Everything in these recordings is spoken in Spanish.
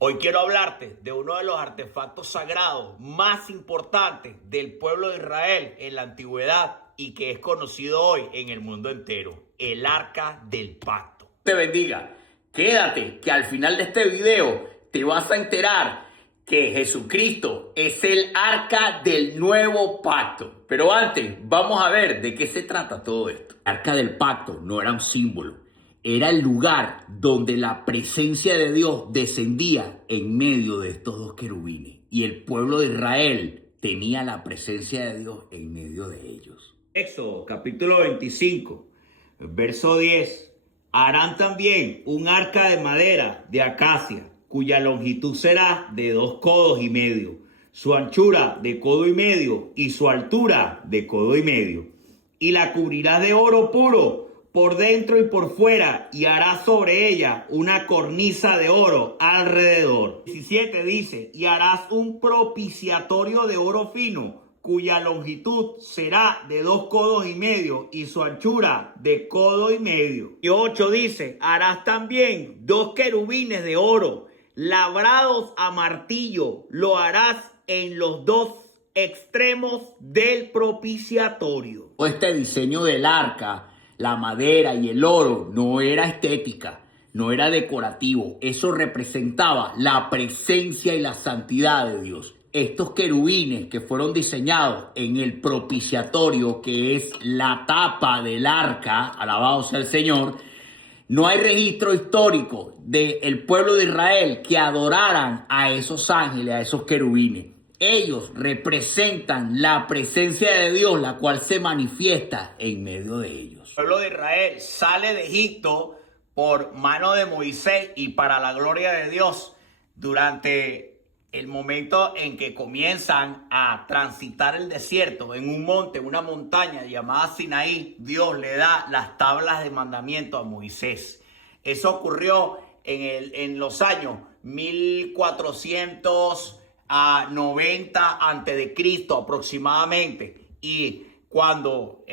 Hoy quiero hablarte de uno de los artefactos sagrados más importantes del pueblo de Israel en la antigüedad y que es conocido hoy en el mundo entero, el Arca del Pacto. Te bendiga. Quédate que al final de este video te vas a enterar que Jesucristo es el arca del nuevo pacto. Pero antes vamos a ver de qué se trata todo esto. El arca del pacto no era un símbolo, era el lugar donde la presencia de Dios descendía en medio de estos dos querubines. Y el pueblo de Israel tenía la presencia de Dios en medio de ellos. Éxodo capítulo 25, verso 10. Harán también un arca de madera de acacia, cuya longitud será de 2,5 codos, su anchura de 1,5 codos y su altura de 1,5 codos. Y la cubrirás de oro puro por dentro y por fuera, y harás sobre ella una cornisa de oro alrededor. 17 dice, y harás un propiciatorio de oro fino, cuya longitud será de 2,5 codos y su anchura de 1,5 codos. Y 8 dice, harás también 2 querubines de oro, labrados a martillo, lo harás en los 2 extremos del propiciatorio. Este diseño del arca, la madera y el oro, no era estética, no era decorativo. Eso representaba la presencia y la santidad de Dios. Estos querubines que fueron diseñados en el propiciatorio, que es la tapa del arca, alabado sea el Señor, no hay registro histórico del pueblo de Israel que adoraran a esos ángeles, a esos querubines. Ellos representan la presencia de Dios, la cual se manifiesta en medio de ellos. El pueblo de Israel sale de Egipto por mano de Moisés y para la gloria de Dios durante el momento en que comienzan a transitar el desierto en un monte, una montaña llamada Sinaí. Dios le da las tablas de mandamiento a Moisés. Eso ocurrió en los años 1490 antes de Cristo aproximadamente. Y cuando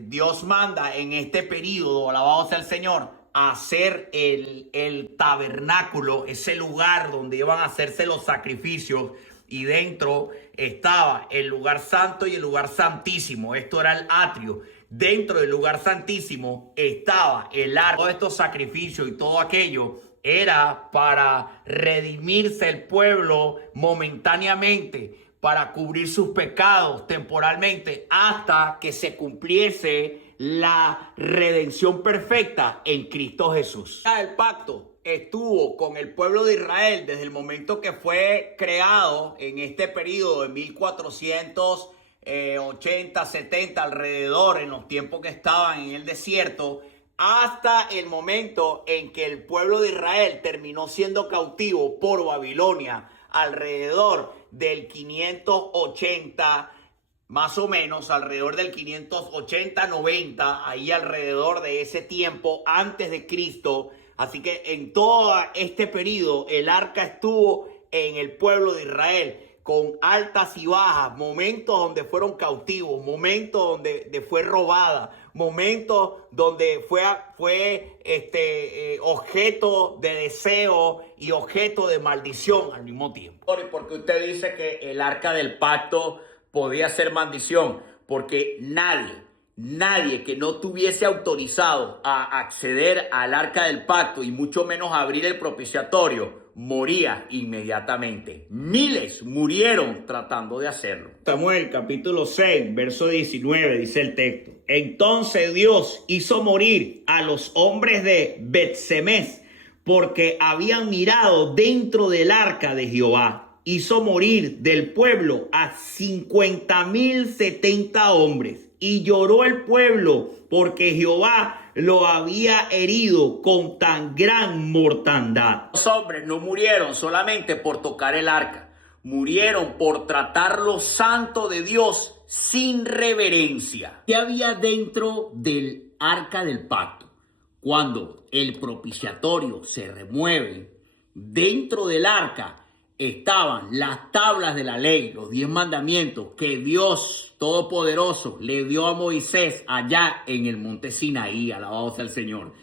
Dios manda en este periodo, alabado sea el Señor, a hacer el tabernáculo, ese lugar donde iban a hacerse los sacrificios, y dentro estaba el lugar santo y el lugar santísimo. Esto era el atrio. Dentro del lugar santísimo estaba el arca. Todos estos sacrificios y todo aquello era para redimirse el pueblo momentáneamente, para cubrir sus pecados temporalmente, hasta que se cumpliese la redención perfecta en Cristo Jesús. El pacto estuvo con el pueblo de Israel desde el momento que fue creado en este periodo de 1480, 70, alrededor, en los tiempos que estaban en el desierto, hasta el momento en que el pueblo de Israel terminó siendo cautivo por Babilonia, alrededor del 580, más o menos, alrededor del 580, 90, ahí alrededor de ese tiempo antes de Cristo. Así que en todo este periodo el arca estuvo en el pueblo de Israel, con altas y bajas, momentos donde fueron cautivos, momentos donde fue robada, momentos donde fue objeto de deseo y objeto de maldición al mismo tiempo. Porque usted dice que el arca del pacto podía ser maldición, porque nadie que no tuviese autorizado a acceder al arca del pacto y mucho menos abrir el propiciatorio, moría inmediatamente. Miles murieron tratando de hacerlo. Samuel capítulo 6, verso 19, dice el texto. Entonces Dios hizo morir a los hombres de Bet-Semes porque habían mirado dentro del arca de Jehová. Hizo morir del pueblo a 50,070 hombres. Y lloró el pueblo porque Jehová lo había herido con tan gran mortandad. Los hombres no murieron solamente por tocar el arca, murieron por tratar lo santo de Dios sin reverencia. ¿Qué había dentro del arca del pacto? Cuando el propiciatorio se remueve, dentro del arca estaban las tablas de la ley, los 10 mandamientos que Dios Todopoderoso le dio a Moisés allá en el monte Sinaí, alabado sea el Señor.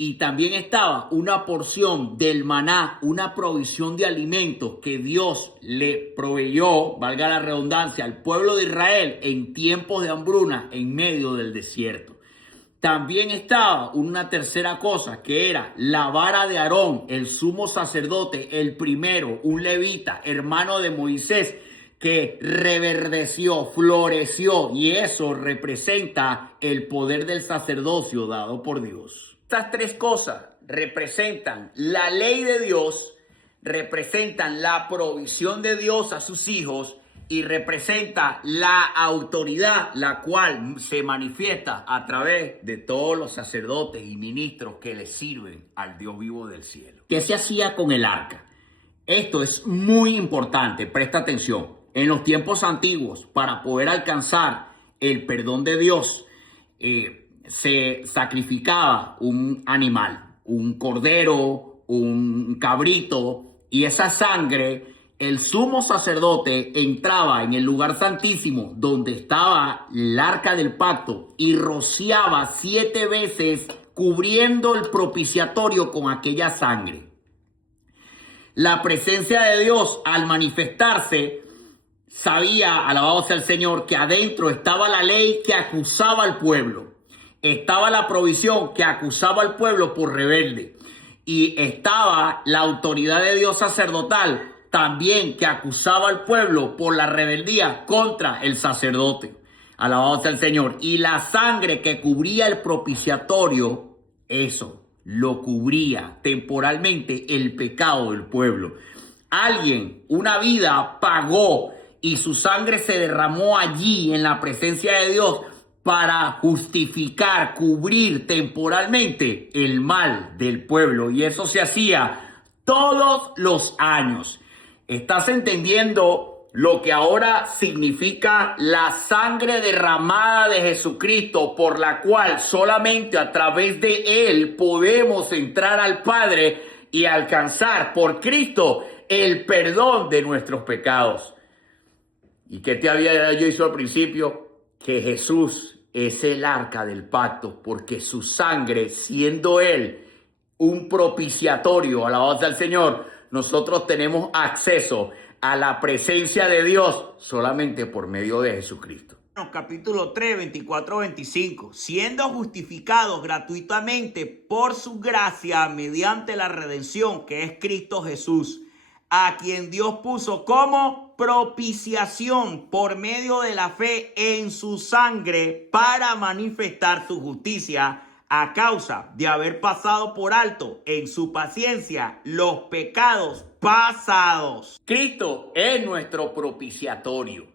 Y también estaba una porción del maná, una provisión de alimentos que Dios le proveyó, valga la redundancia, al pueblo de Israel en tiempos de hambruna en medio del desierto. También estaba una tercera cosa, que era la vara de Aarón, el sumo sacerdote, el primero, un levita, hermano de Moisés, que reverdeció, floreció, y eso representa el poder del sacerdocio dado por Dios. Estas tres cosas representan la ley de Dios, representan la provisión de Dios a sus hijos y representa la autoridad, la cual se manifiesta a través de todos los sacerdotes y ministros que le sirven al Dios vivo del cielo. ¿Qué se hacía con el arca? Esto es muy importante, presta atención. En los tiempos antiguos, para poder alcanzar el perdón de Dios, se sacrificaba un animal, un cordero, un cabrito, y esa sangre, el sumo sacerdote entraba en el lugar santísimo donde estaba el arca del pacto y rociaba 7 veces cubriendo el propiciatorio con aquella sangre. La presencia de Dios, al manifestarse, sabía, alabado sea el Señor, que adentro estaba la ley que acusaba al pueblo. Estaba la provisión que acusaba al pueblo por rebelde. Y estaba la autoridad de Dios sacerdotal también que acusaba al pueblo por la rebeldía contra el sacerdote. Alabado sea el Señor. Y la sangre que cubría el propiciatorio, eso lo cubría temporalmente el pecado del pueblo. Alguien, una vida, pagó y su sangre se derramó allí en la presencia de Dios para justificar, cubrir temporalmente el mal del pueblo. Y eso se hacía todos los años. ¿Estás entendiendo lo que ahora significa la sangre derramada de Jesucristo, por la cual solamente a través de Él podemos entrar al Padre y alcanzar por Cristo el perdón de nuestros pecados? ¿Y qué te había yo dicho al principio? Que Jesús es el arca del pacto, porque su sangre, siendo Él un propiciatorio, alabado sea el Señor, nosotros tenemos acceso a la presencia de Dios solamente por medio de Jesucristo. Capítulo 3, 24-25. Siendo justificados gratuitamente por su gracia mediante la redención que es Cristo Jesús, a quien Dios puso como propiciación por medio de la fe en su sangre para manifestar su justicia a causa de haber pasado por alto en su paciencia los pecados pasados. Cristo es nuestro propiciatorio.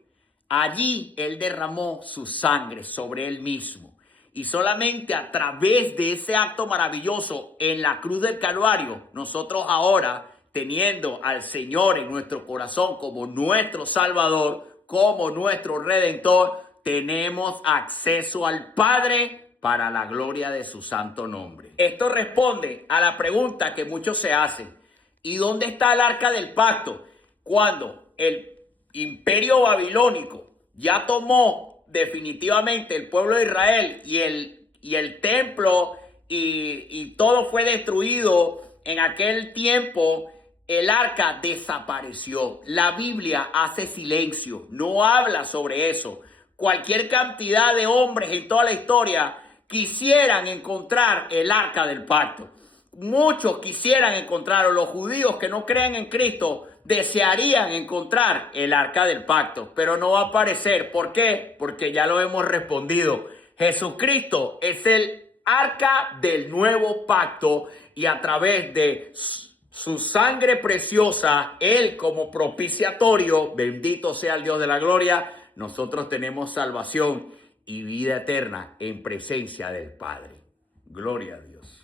Allí Él derramó su sangre sobre Él mismo. Y solamente a través de ese acto maravilloso en la cruz del Calvario, nosotros ahora, teniendo al Señor en nuestro corazón como nuestro Salvador, como nuestro Redentor, tenemos acceso al Padre para la gloria de su santo nombre. Esto responde a la pregunta que muchos se hacen. ¿Y dónde está el arca del pacto? Cuando el imperio babilónico ya tomó definitivamente el pueblo de Israel y el templo y todo fue destruido en aquel tiempo, el arca desapareció. La Biblia hace silencio, no habla sobre eso. Cualquier cantidad de hombres en toda la historia quisieran encontrar el arca del pacto. Muchos quisieran encontrarlo. Los judíos que no creen en Cristo desearían encontrar el arca del pacto, pero no va a aparecer. ¿Por qué? Porque ya lo hemos respondido. Jesucristo es el arca del nuevo pacto y a través de su sangre preciosa, Él como propiciatorio, bendito sea el Dios de la gloria, nosotros tenemos salvación y vida eterna en presencia del Padre. Gloria a Dios.